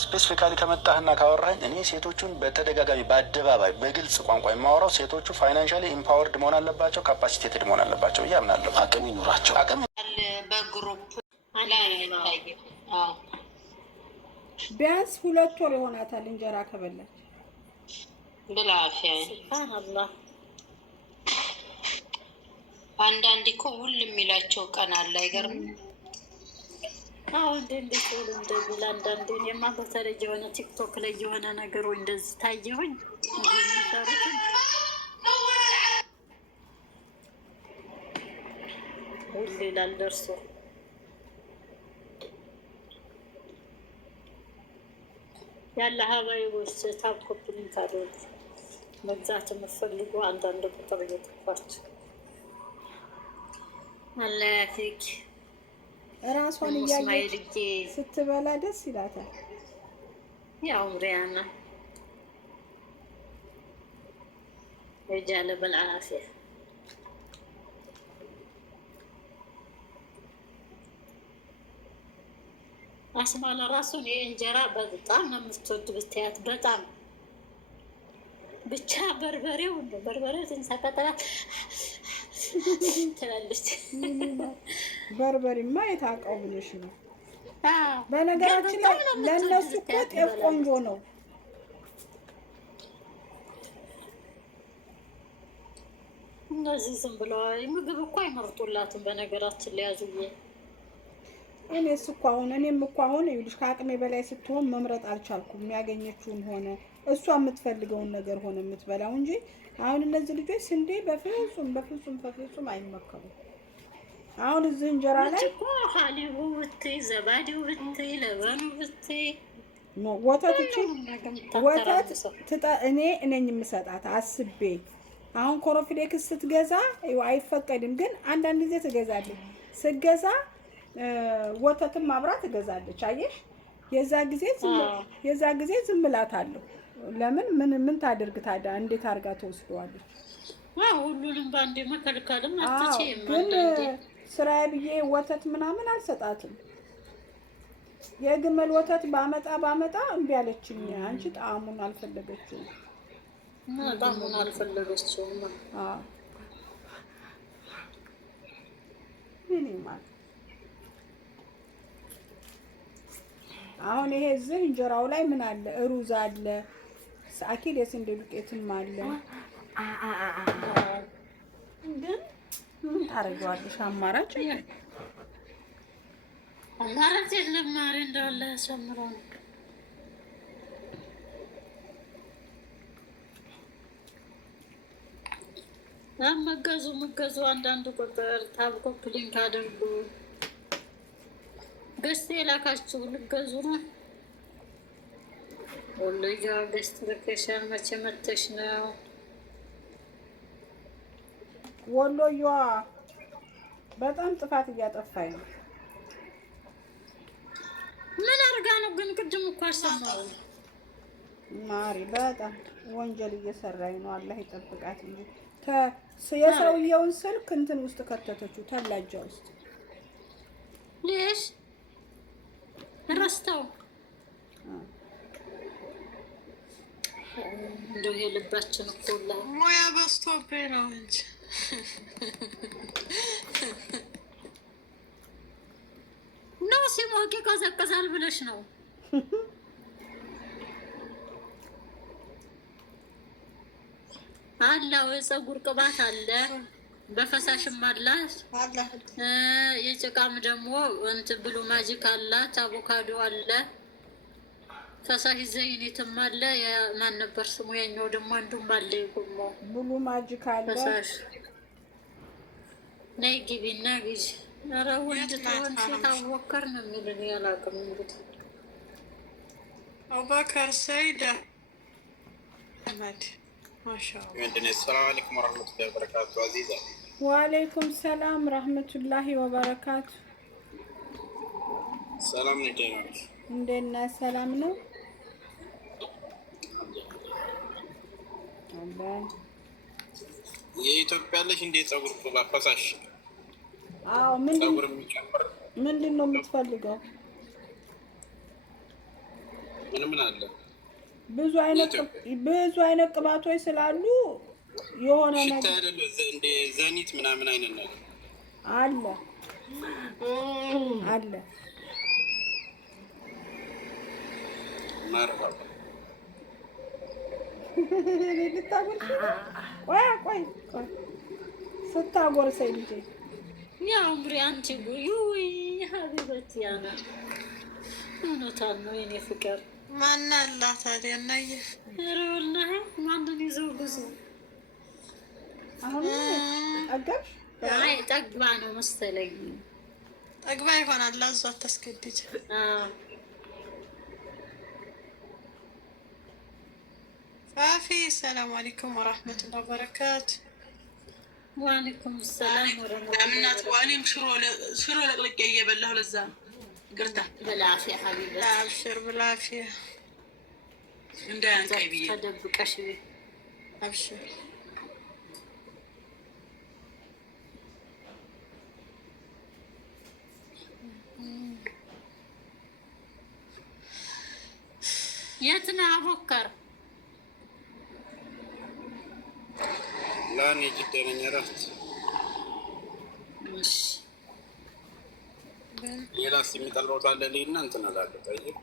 ስፔሲፊካሊ ከመጣህና ካወራኝ እኔ ሴቶቹን በተደጋጋሚ በአደባባይ በግልጽ ቋንቋ የማወራው ሴቶቹ ፋይናንሻሊ ኢምፓወርድ መሆን አለባቸው፣ ካፓሲቴትድ መሆን አለባቸው ብዬ አምናለሁ። አቅም ይኑራቸው። አቅም በግሩፕ ቢያንስ 2 ወር ይሆናታል እንጀራ ከበላች ብላፊያ። ሱብሃንአላህ። አንዳንዴ እኮ ውል የሚላቸው ቀን አለ። አይገርምም? አሁን እንዴት ነው እንደዚህ? ለአንዳንዴ እኔማ በተለይ የሆነ ቲክቶክ ላይ የሆነ ነገር ወይ እንደዚህ ታየሁኝ የሚሰሩትን ውል ይላል ደርሶ ያለ ሀባይቦች ታብኮፕሊን ካዶች መግዛት የምፈልጉ አንዳንድ ቁጥር እየጠፋችሁ አላፊክ ራሷን እያየች ስትበላ ደስ ይላታል። ያው ሪያና رجال بالعافية አስማ ለራሱን የእንጀራ በጣም ነው የምትወድ ብታያት፣ በጣም ብቻ በርበሬው ነው በርበሬው ትንሳቀጠላ ትላለች። በርበሬማ የታውቀው ብለሽ ነው። በነገራችን ላይ ለእነሱ እኮ ጤፍ ቆንጆ ነው። እነዚህ ዝም ብለዋል። ምግብ እኮ አይመርጡላትም። በነገራችን ላይ ያዙዬ እኔም እኮ አሁን ይኸውልሽ ከአቅሜ በላይ ስትሆን መምረጥ አልቻልኩም። የሚያገኘችውን ሆነ እሷ የምትፈልገውን ነገር ሆነ የምትበላው እንጂ አሁን እነዚህ ልጆች ስንዴ በፍጹም አይመከሩም። አሁን እዚህ እንጀራ ላይ እኮ ሀሊቡ ብትይ፣ ዘባዲው ብትይ፣ ለበኑ ብትይ ወተት እኔ ነኝ የምሰጣት አስቤ። አሁን ኮሮፍሌክስ ስትገዛ አይፈቀድም፣ ግን አንዳንድ ጊዜ ትገዛለች። ስትገዛ ወተትም አብራ ትገዛለች። አየሽ፣ የዛ ጊዜ ዝም እላታለሁ። ለምን ምን ታደርግ ታዲያ? እንዴት አድርጋ ትወስደዋለች? ሁሉንም በአንዴ መከልከልም አትችይም። ግን ስራዬ ብዬ ወተት ምናምን አልሰጣትም። የግመል ወተት ባመጣ እምቢ አለችኝ። አንቺ ጣዕሙን አልፈለገችውም። ጣዕሙን አልፈለገችውም። አሁን ይሄ እዚህ እንጀራው ላይ ምን አለ? ሩዝ አለ፣ አኪል የስንዴ ዱቄትም አለ። ግን ምን ታረጊዋለሽ? አማራጭ የለም። ማሪ እንዳለ ያሰምረው ነው። መገዙ አንዳንድ ቁጥር ታብኮፕሊንክ አድርጉ። ገዝቴ የላካችሁ ልገዙ ነው። ወሎያ ገዝት ልከሻል። መቼ መተሽ ነው? ወሎያ በጣም ጥፋት እያጠፋኝ ነው። ምን አድርጋ ነው ግን? ቅድም እኮ አልሰማሁም። ማሪ በጣም ወንጀል እየሰራኝ ነው። አላህ ይጠብቃት እንጂ የሰውየውን ስልክ እንትን ውስጥ ከተተችው፣ ተላጃ ውስጥ ሌሽ ረስተው እንደው የልባችን እኮ ሙያ በስቶብኝ ነው እንጂ ነው ሲሞቅ ይቀዘቅዛል ብለሽ ነው። አላው የፀጉር ቅባት አለ፣ በፈሳሽም አላት። የጭቃም ደግሞ እንትን ብሉ ማጂክ አላት። አቮካዶ አለ፣ ፈሳሽ ዘይኒትም አለ። ማን ነበር ስሙ? ያኛው ደግሞ አንዱም አለ። ይቆሞ ብሉ ማጂክ አለ። ፈሳሽ ነይ ግቢና ግዢ። ኧረ ወንድ ተወን ታወከር ነው የሚልን ያላቅም እንግዲህ አቡበከር ሰይድ አህመድ ማሻአላህ። ሰላም አለይኩም ወራህመቱላሂ ወበረካቱ። አዚዛ ወአለይኩም ሰላም ረህመቱላሂ ወበረካቱ። ሰላም ነኝ። እንዴት ነህ? ሰላም ነው አለ። የኢትዮጵያ ልጅ እንዴት ፀጉር ቅባት ፈሳሽ? አዎ ምንድን ነው የምትፈልገው? ምን አለ? ብዙ አይነት ቅባቶች ስላሉ የሆነ ነገር እንደ ዘኒት ምናምን አይነት ነገር አለ ማርባ ቆይ ስታጎርሰኝ ልጄ ያው ምሪ አንቺ ጉይ ሀቢበት ያና እውነታን ነው የኔ ፍቅር። ማን አላት ታዲያ? እናየ ረውና ማንን ይዘው ብዙ አሁን አጋሽ አይ ጠግባ ነው መሰለኝ። ጠግባ ይሆናል። ላዟ አታስገድጅ። ፋፊ ሰላም አለይኩም ወራህመቱላሂ ወበረካቱ። ወአለይኩም ሰላም ወራህመቱላሂ። ሽሮ ለቅልቄ እየበላሁ ለዛ ቅርታ በላፊያ ሀቢበት አብሽር ብላፊያ እንዳያንቀይ ብዬ ተደብቀሽ አብሽር። የት ነህ አቦከር? ላኔ ጅደነኝ እረፍት ሌላስ የሚጠልበው ታለ ልሂድና እንትን እላለሁ። ጠይቅ